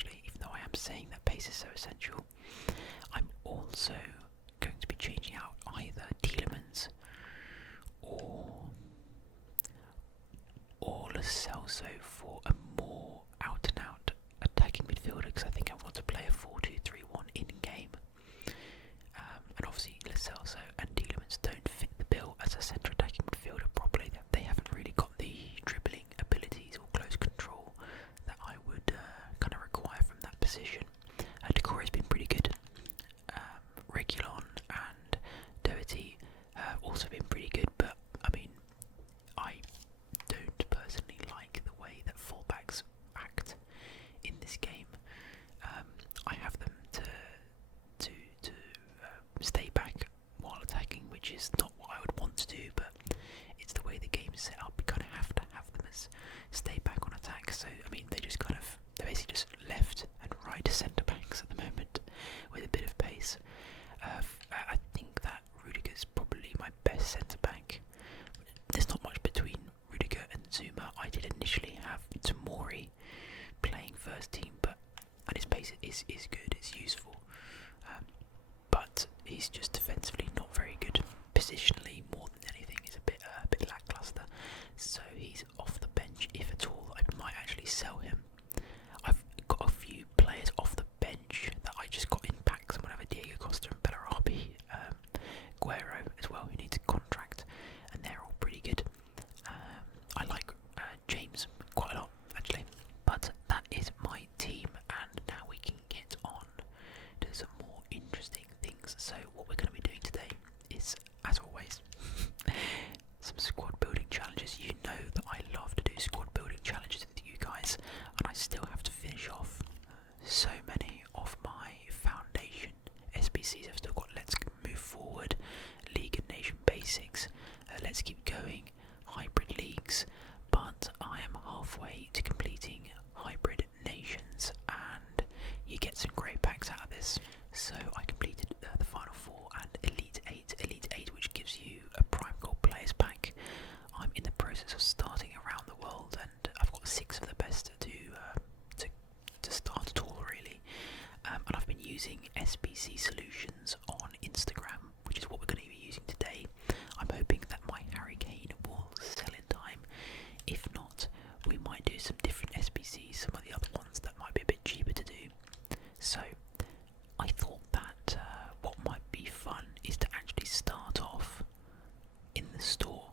actually, even though I am saying that pace is so essential. I'm also going to be changing out either Tielemans or Lo Celso for a more out-and-out attacking midfielder, because I think I want to play a 4-2-3-1 in-game. And obviously Lo Celso and Tielemans don't fit the bill as a centre attacking midfielder properly. They haven't really got the dribbling abilities or close control that I would kind of require from that position. Decore has been pretty good. Regulon and Doherty have also been pretty good, but I mean, I don't personally like the way that fullbacks act in this game. I have them to stay back while attacking, which is not what I would want to do, but it's the way the game is set up. You kind of have to have them as stay back on attack. So I mean, they're basically just left and right centre backs at the moment with a bit of pace. I think that Rudiger is probably my best centre back. There's not much between Rudiger and Zuma. I did initially have Tomori playing first team, and his pace is good, it's useful. But he's just defensively not very good. Positionally, more than anything, is a bit lackluster. So he's off the bench, if at all. I might actually sell him. I've got a few players off the bench that I just got in packs. I'm gonna have a Diego Costa and Bellarabi, Guerrero as well, who needs a contract, and they're all pretty good. I like James quite a lot, actually. But that is my team, and now we can get on to some more interesting things. So what we're going to be doing today is, as always, some squad building challenges. You know that I love to do squad building challenges with you guys, and I still have to finish off so many of my foundation SBCs. I've still got Let's Move Forward, League and Nation Basics, Let's Keep Going, Hybrid Leagues, but I am halfway to completing Hybrid Nations, and you get some great packs out of this. So I completed the Final Four and Elite 8, which gives you a Prime Gold Players pack. I'm in the process of starting around the world, and I've got 6 of the best to start at all, really. And I've been using SBC Solutions on Instagram, which is what we're going to be using today. I'm hoping that my Harry Kane will sell in time. If not, we might do some different SBCs, some of the other ones that might be a bit cheaper to do. So I thought that what might be fun is to actually start off in the store.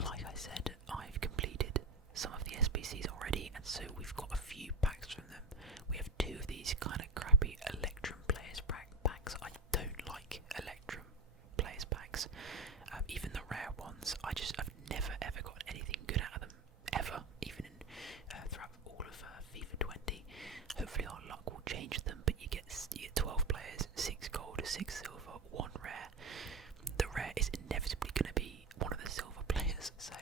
Like I said, I've completed some of the SBCs already, and so we've got a few packs from them. We have 2 of these kind of crappy Electrum Players packs. I don't like Electrum Players packs. Even the rare ones, I've never ever got anything good out of them, ever, even throughout all of FIFA 20. Hopefully our luck will change them, but you get 12 players, 6 gold, 6 silver, 1 rare. The rare is inevitably going to be one of the silver players, so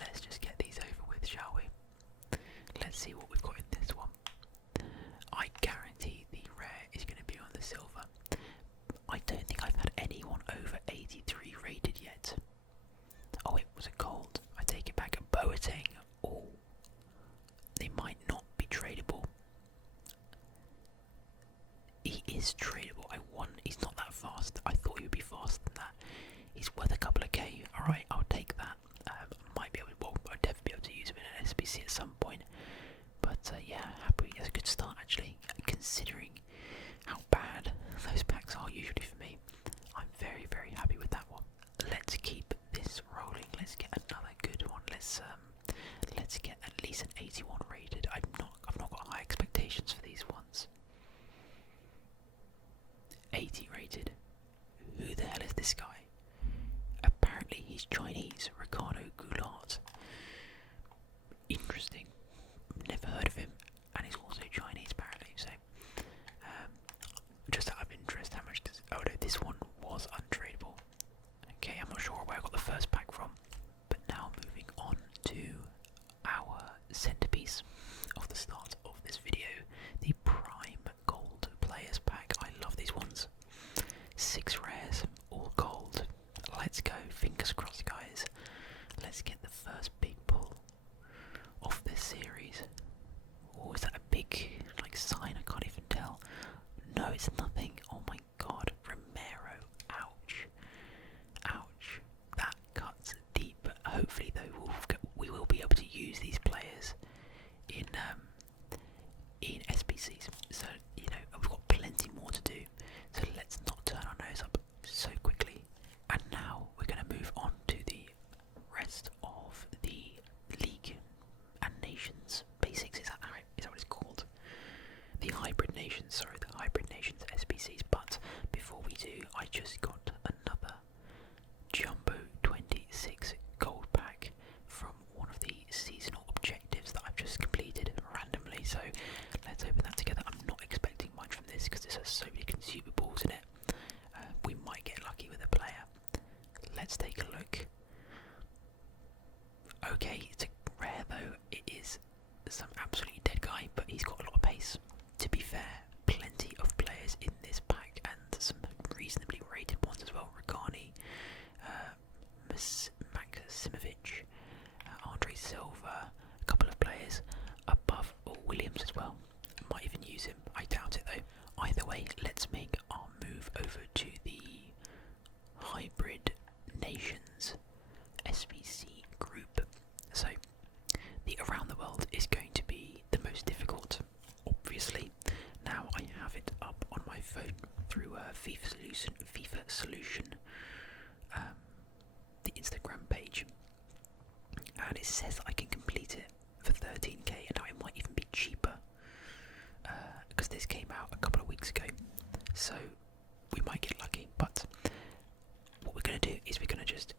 let's just get these over with, shall we? Let's see what we've got in this one. I guarantee the rare is going to be on the silver. I don't think I've had anyone over 83 rated yet. Oh, it was a gold. I take it back. A Boateng. Oh, they might not be tradable. He is tradable. He's not that fast. I thought he would be faster than that. He's worth a couple of K. Alright, I'll take that. Might be able to, I'll definitely be able to use him in an SBC at some point. But yeah, happy. That's a good start, actually. Considering how bad those packs are usually for me, I'm very, very happy with that one. Let's keep this rolling. Let's get another good one. Let's get at least an 81 rated. I've not got high expectations for these ones. 80 rated. Who the hell is this guy? Apparently he's Chinese. Ricardo Goulart. Interesting. Never heard of him, and he's also Chinese apparently. So, just out of interest, how much does? Oh no, this one was untradeable. Okay, I'm not sure where I got the first pack from, but now moving on to our centerpiece of the start of this video, the Prime Gold Players pack. I love these ones. 6 rares, all gold. Let's go. Fingers crossed, guys. Let's get the first big pull of this series. FIFA Solution, the Instagram page, and it says that I can complete it for 13k, and now it might even be cheaper because this came out a couple of weeks ago, so we might get lucky. But what we're going to do is we're going to just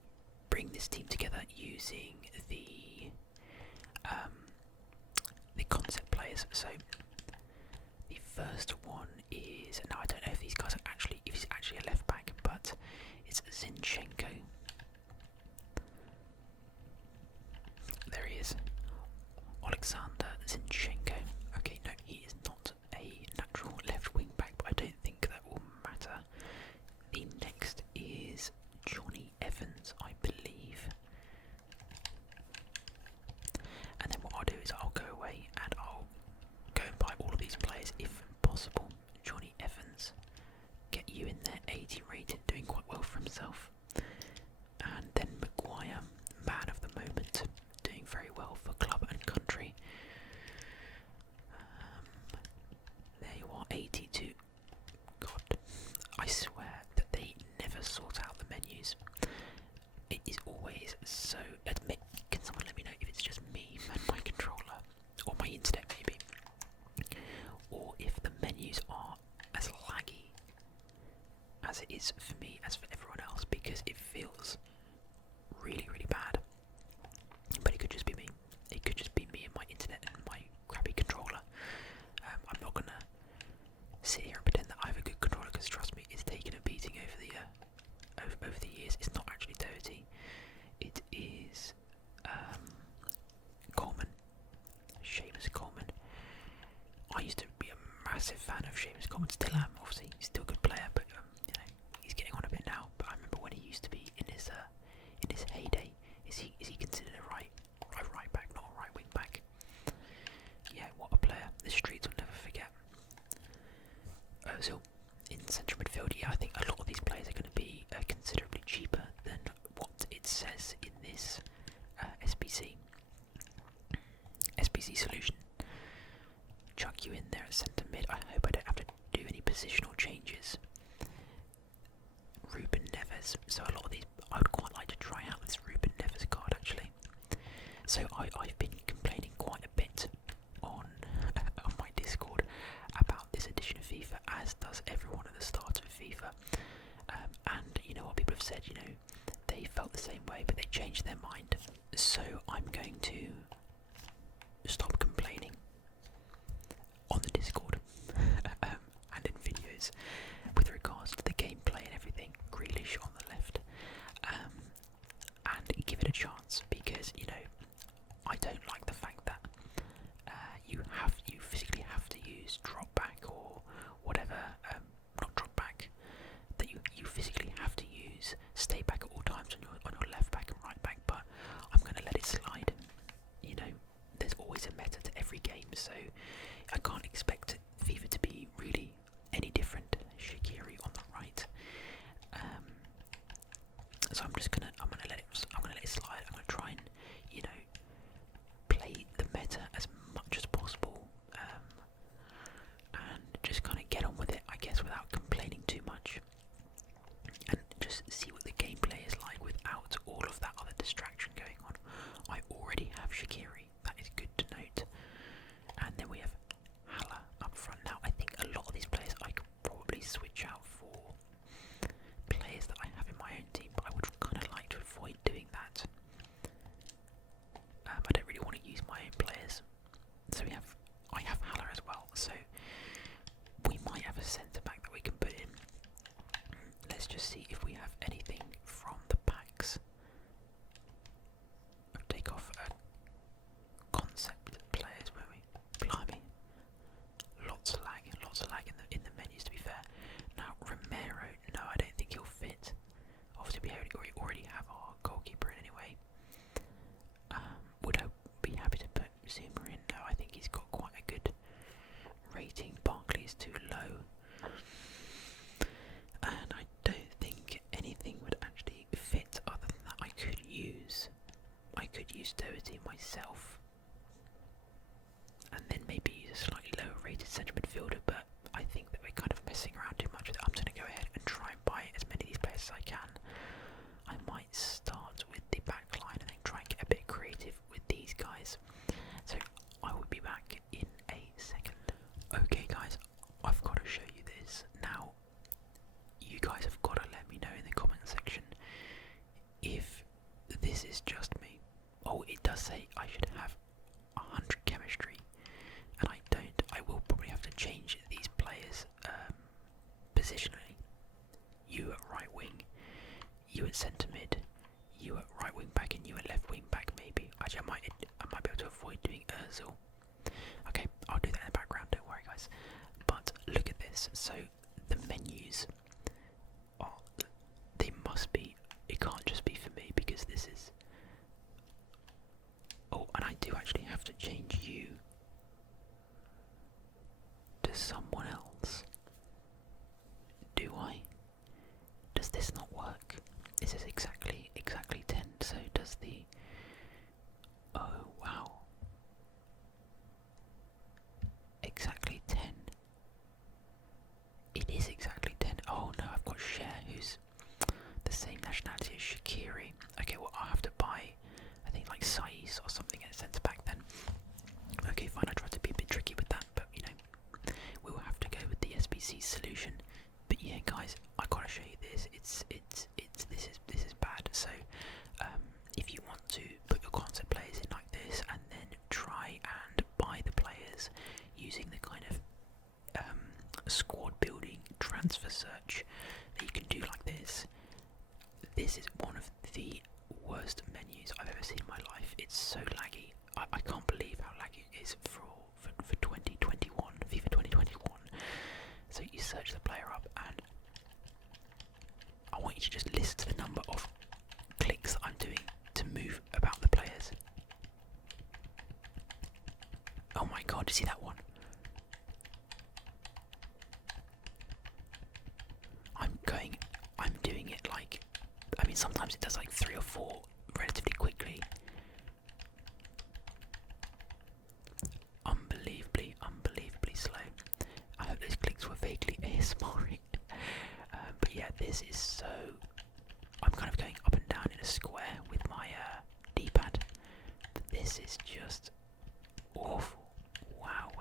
bring this team together using the concept players. So the first one is, now I don't know if these guys are actually, if he's actually a left back, but it's Zinchenko. There he is, Alexander Zinchenko. Okay, no, he is not a natural left wing back, but I don't think that will matter. The next is Johnny Evans, I believe. And then what I'll do is I'll go away and I'll go and buy all of these players if possible. Johnny Evans, get you in there, 80 rated, doing quite well for himself. And then Maguire, man of the moment, doing very well for club and country. There you are, 82. God, I swear that they never sort out the menus. It is always so. Can someone let me know if it's just me and my controller, or my internet maybe, or if the menus are as laggy as it is for me as for everyone else, because it feels really, really bad. But it could just be me. It could just be me and my internet and my crappy controller. I'm not gonna sit here and pretend that I have a good controller, because trust me, it's taken a beating over the years. It's not actually dirty. It is Coleman, Seamus Coleman. I used to be a massive fan of Seamus Coleman. Still am, obviously. He's still a good player, but you know, he's getting on a bit now. But I remember when he used to be in his heyday. Is he considered a right back, not a right wing back? Yeah, what a player. The streets will never forget. Ozil in central midfield. Yeah, I think a lot of these players are going to be considerably cheaper than what it says in this SBC solution. Chuck you in there at centre mid. I hope I don't have to do any positional changes. Ruben Neves. So a lot of these, I would quite like to try out this Ruben Neves card actually. So I've been complaining quite a bit on my Discord about this edition of FIFA, as does everyone at the start of FIFA. And you know what people have said, you know, they felt the same way, but they changed their mind. So I'm going to stop complaining on the Discord and in videos with regards to the gameplay and everything. Grealish on the left, and give it a chance, because you know, I don't like the fact that you physically have to use drop back or whatever, not drop back, that you physically have to use stay back at all times on your left back and right back. But I'm going to let it slide. You know, there's always a meta to every game, so I can't expect FIFA to be really any different. Shaqiri on the right. So I'm gonna let it slide. I'm gonna try and, you know, play the meta as much as possible, and just kind of get on with it, I guess, without complaining too much, and just see what the gameplay is like without all of that other distraction going on. I already have Shaqiri. That is good to note. And then we have Haller up front. Now I think a lot of these players I could probably switch out for players that I have in my own team, but I would kind of like to avoid doing that. I don't really want to use my own players. So I have Haller as well, so we might have a centre back that we can put in. Let's just see if we have anything from the packs. I'll take off concept players, won't we? Blimey. Lots of lag in the menus, to be fair. Now Romero, no, I don't think he'll fit. Obviously we already have our goalkeeper in anyway. Would I be happy to put Zuma in? No, I think he's got quite a good rating. Barkley's too low. And I don't think anything would actually fit other than that. I could use Doherty myself, and then maybe use a slightly lower rated central midfielder, but I think that we're kind of messing around too much with it. I'm going to go ahead and say I should have 100 chemistry, and I don't. I will probably have to change these players positionally. You at right wing, you at centre mid, you at right wing back, and you at left wing back. Maybe. Actually, I might be able to avoid doing Ozil. Okay, I'll do that in the background. Don't worry, guys. But look at this. So the menus are. They must be. It can't just be for me because this is. Oh, and I do actually have to change you to someone else. Do I? Does this not work? Is this exactly 10? So does the... Oh, wow. Exactly 10. It is exactly 10. Oh no, I've got Cher, who's the same nationality as Shaqiri. Okay, well I'll have to buy, I think like Saiz or something at centre back then. Okay, fine, I tried to be a bit tricky with that, but you know, we will have to go with the SBC solution. But yeah, guys, I gotta show you this. This is bad. So, if you want to put your concept players in like this, and then try and buy the players using the kind of squad building transfer search that you can do like this. This is one of the worst menus I've ever seen in my life. It's so laggy. I can't believe how laggy it is for 2021, FIFA 2021. So you search the player up, and I want you to just listen to the number of clicks that I'm doing to move about the players. Oh my god, do you see that one? I'm doing it like, I mean sometimes it does like 3 or 4 relatively quickly. Unbelievably slow. I hope those clicks were vaguely ASMR-ing. But yeah, this is so... I'm kind of going up and down in a square with my D-pad. This is just awful. Wow.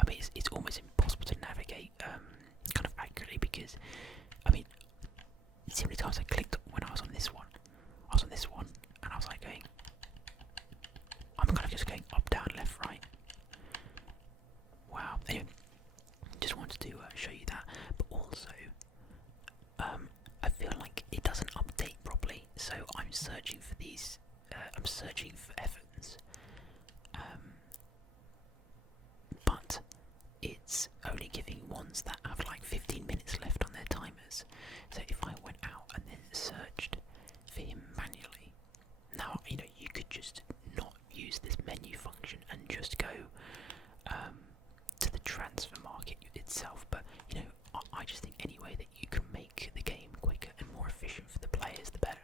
I mean, it's almost impossible to navigate kind of accurately because, I mean, so many times I clicked when I was on this one. And I was like going... I'm kind of just going up, down, left, right. Wow. Anyway, just wanted to show you that, but also I feel like it doesn't update properly, so I'm searching for these. I'm searching for Evans, but it's only giving ones that have like 15 minutes left on their timers. So if I went out and then searched for him manually, now you know you could just not use this menu function and just go to the transfer market itself, but you know I just think any way that you can make the game quicker and more efficient for the players, the better.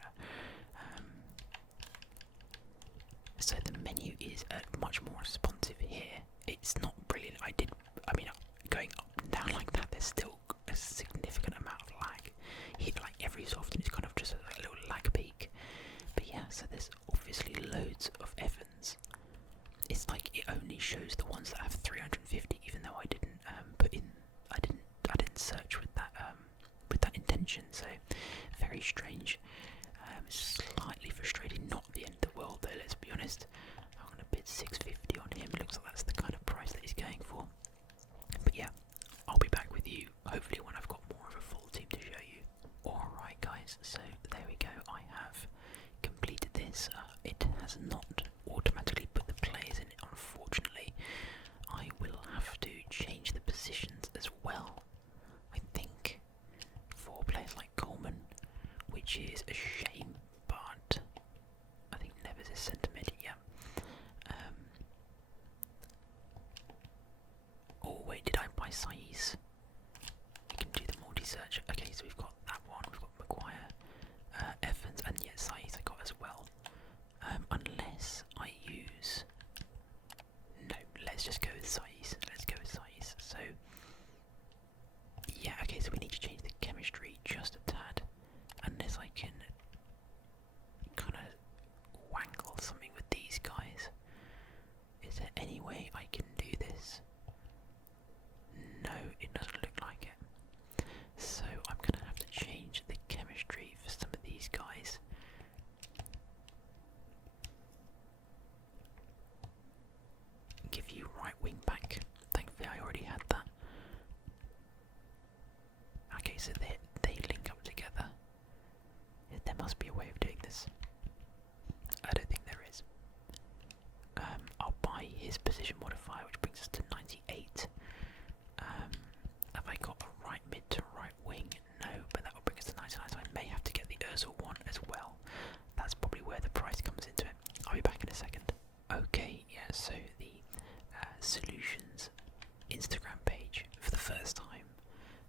So the menu is much more responsive here. It's not brilliant. I mean, going up and down like that, there's still a significant amount of lag. Here, like every so often, it's kind of just a little lag peak. But yeah, so there's obviously loads of Evans. It's like it only shows the ones that have 350, even though I didn't I didn't search with that intention. So very strange. Slightly frustrating. Not the end of the world though. Let's be honest. I'm gonna bid 650 on him. Looks like that's the kind of price that he's going for. But yeah, I'll be back with you hopefully when I've got more of a full team to show you. Alright guys, so there we go. I have completed this. It has not automatically put the players in it, unfortunately. I will have to change the positions as well, I think, for players like Coleman, which is a shame, but I think Neves is centre mid, yeah. Oh wait, did I buy Saiz? You can do the multi-search. Okay, so we've got that one, we've got Maguire, Evans, and yeah, Saiz I got as well. Unless I use... No, let's just go with Saiz. So, yeah, okay, so we need to change the chemistry just a tad. Unless I can kind of wangle something with these guys. Is there any way I can do this? No, it doesn't look like it. So I'm going to have to change the chemistry for some of these guys. right wing back. Thankfully I already had that. Okay, so they link up together. There must be a way of doing this. I don't think there is. I'll buy his position modifier, which brings us to 98. Have I got a right mid to right wing? No, but that will bring us to 99, so I may have to get the Ozil one as well. That's probably where the price comes into it. I'll be back in a second. Okay, yeah, so the Solutions Instagram page, for the first time,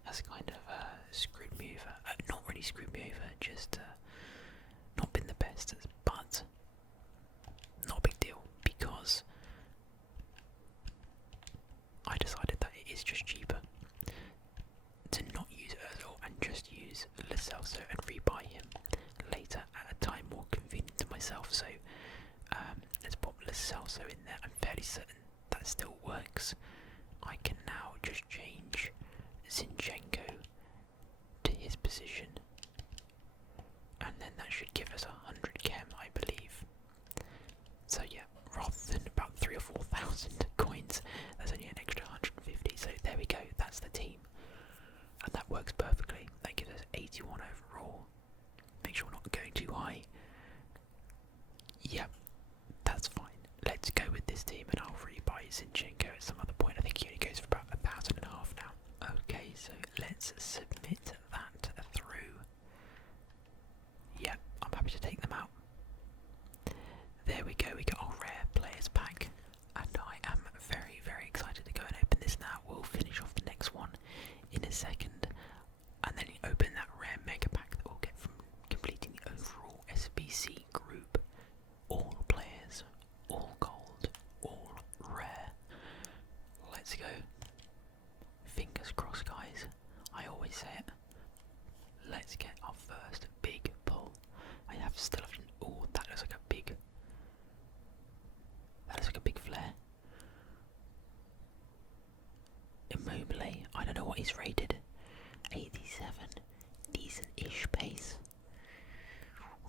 has kind of screwed me over. Not really screwed me over, just not been the best, but not a big deal, because I decided that it is just cheaper to not use Ozil and just use Lo Celso and rebuy him later at a time more convenient to myself. So let's pop Lo Celso in there. I'm fairly certain that still works. I can now just change Zinchenko to his position, and then that should give us 100 chem, I believe. So yeah, rather than about 3,000 or 4,000 coins, there's only an extra 150. So there we go, that's the team, and that works perfectly. That gives us 81 overall. Make sure we're not going too high. Yep, that's fine. Let's go with this team, and I'll rebuy Zinchenko at some other point. I think he only goes for about 1,500 now. Okay, so let's submit that through. Yep, I'm happy to take them out. There we go, we got our rare players pack, and I am very, very excited to go and open this now. We'll finish off the next one in a second, and then open that rare mega pack that we'll get from completing the overall SBC group. All players, all gold, all rare. Let's go. Fingers crossed, guys. I always say it. Let's get our first big pull. I have still have. Oh, that looks like a big. That looks like a big flare. Immobile. I don't know what he's rated. 87. Decent-ish pace.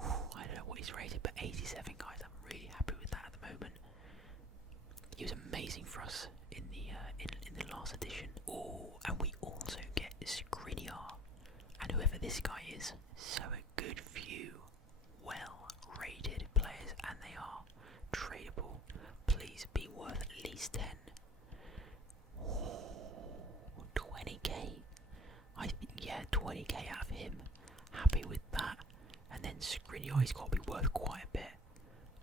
I don't know what he's rated, but 87, guys. I'm really happy with that at the moment. He was amazing for us in the last edition. Oh, and we also get Skriniar, and whoever this guy is. So a good few well-rated players, and they are tradable. Please be worth at least 10. Oh, 20k. I think, yeah, 20k out of him. Happy with that. And then Skriniar, he's got to be worth quite a bit.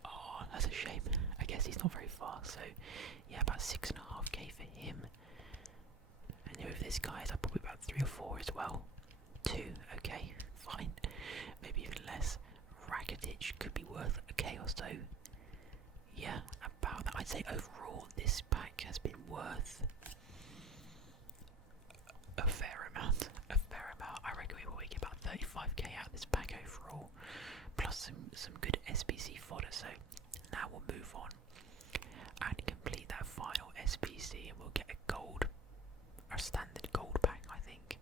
Oh, that's a shame. I guess he's not very far, so yeah, about 6.5k for him. And with this guy, is probably about 3 or 4 as well. 2, okay, fine. Maybe even less. Rakitic could be worth a K or so. Yeah, about that. I'd say overall this pack has been worth a fair amount. I reckon we will get about 35k out of this pack overall, plus some good SBC fodder. So now we'll move on and complete that final SBC, and we'll get a gold, a standard gold pack, I think,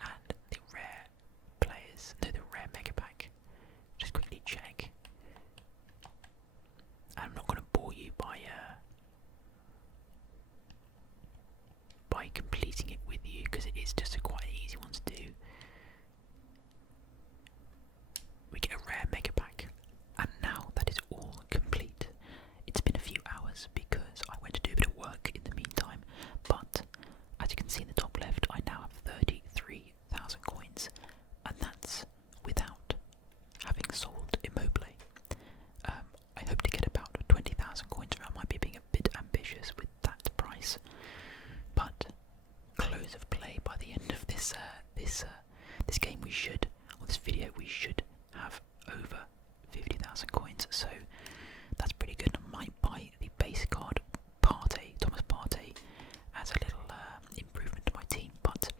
and the rare players, no, the rare mega pack. Just quickly check. I'm not going to bore you by completing it with you, because it is just quite an easy one to do. We get a rare mega pack, and now that is all complete. It's been a few hours because I went to do a bit of work in the meantime, but as you can see in the top left, I now have 33,000 coins, and that's without having sold Immobile. I hope to get about 20,000 coins. I might be being a bit ambitious with that price, but close of play by the end of this game, we should, or this video, we should have over 50,000 coins. So that's pretty good. I might buy the base card Thomas Partey, as a little improvement to my team. But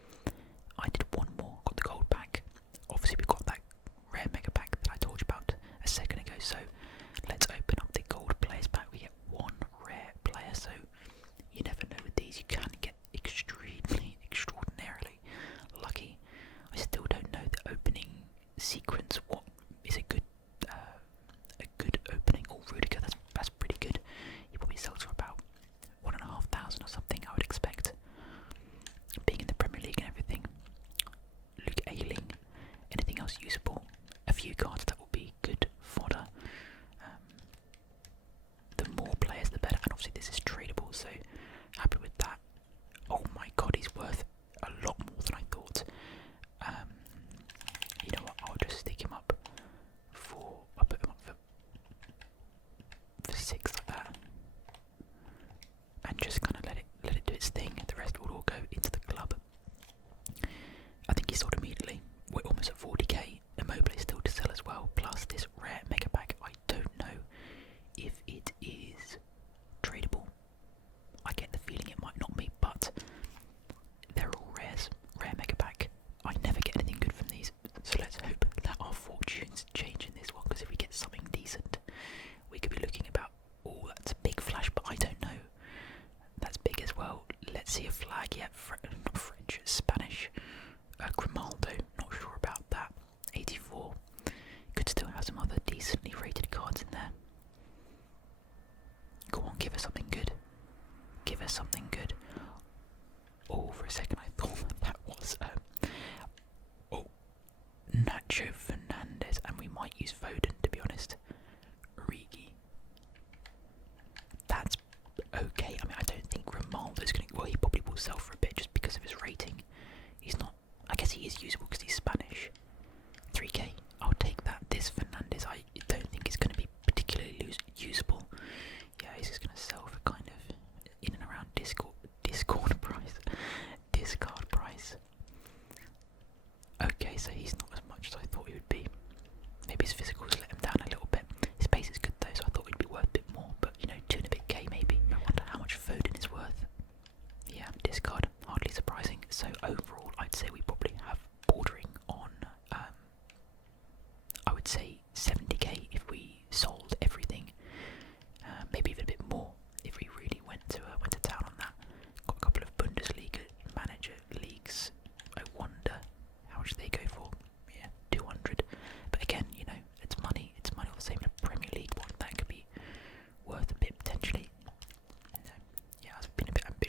I did one more, got the gold pack. Obviously, we got that rare mega pack that I told you about a second ago. So let's open up the gold players pack. We get one rare player, so you never know with these. You can get extraordinarily lucky. I still don't know the opening sequence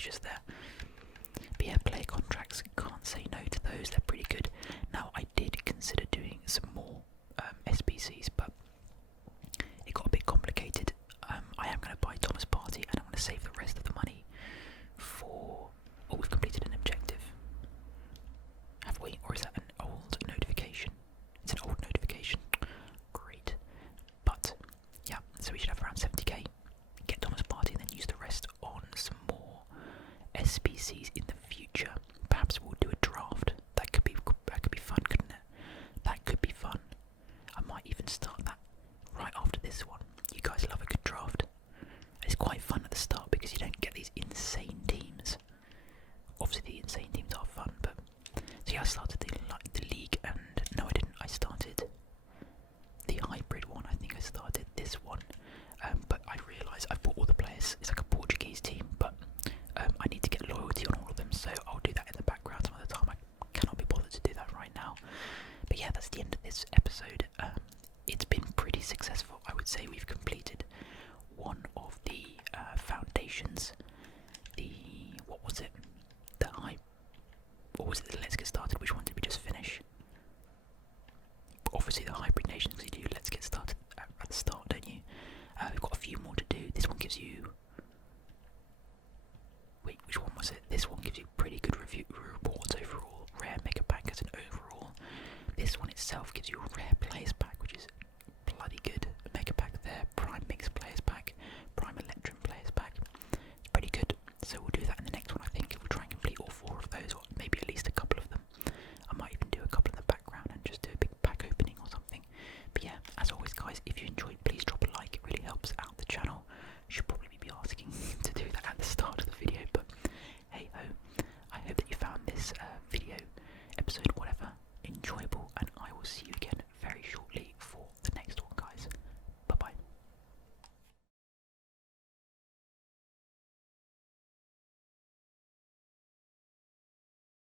delicious there. But yeah, player contracts, can't say no to those, they're pretty good. Now, I did consider doing some more SBCs, but it got a bit complicated. I am going to buy Thomas Partey, and I'm going to save the rest of the money for... Oh, we've completed an objective. Have we? Or is that an old notification? It's an old notification. Great. But, yeah, so we should have around 70k. Get Thomas Partey and then use the rest on some more SBCs in the future. Perhaps we'll do a draft. That could be fun, couldn't it? That could be fun. I might even start that right after this one. You guys love a good draft. It's quite fun at the start because you don't get these insane teams. Obviously the insane teams are fun, but... So yeah, I started the league, and no I didn't. I started the hybrid one. I think I started this one. But I realised I've bought all the players. It's like a Portuguese team, but I need to get loyalty on all of them, so I'll do that in the background some other time. I cannot be bothered to do that right now. But yeah, that's the end of this episode. It's been pretty successful. I would say we've completed one of the foundations. What was it? What was it? The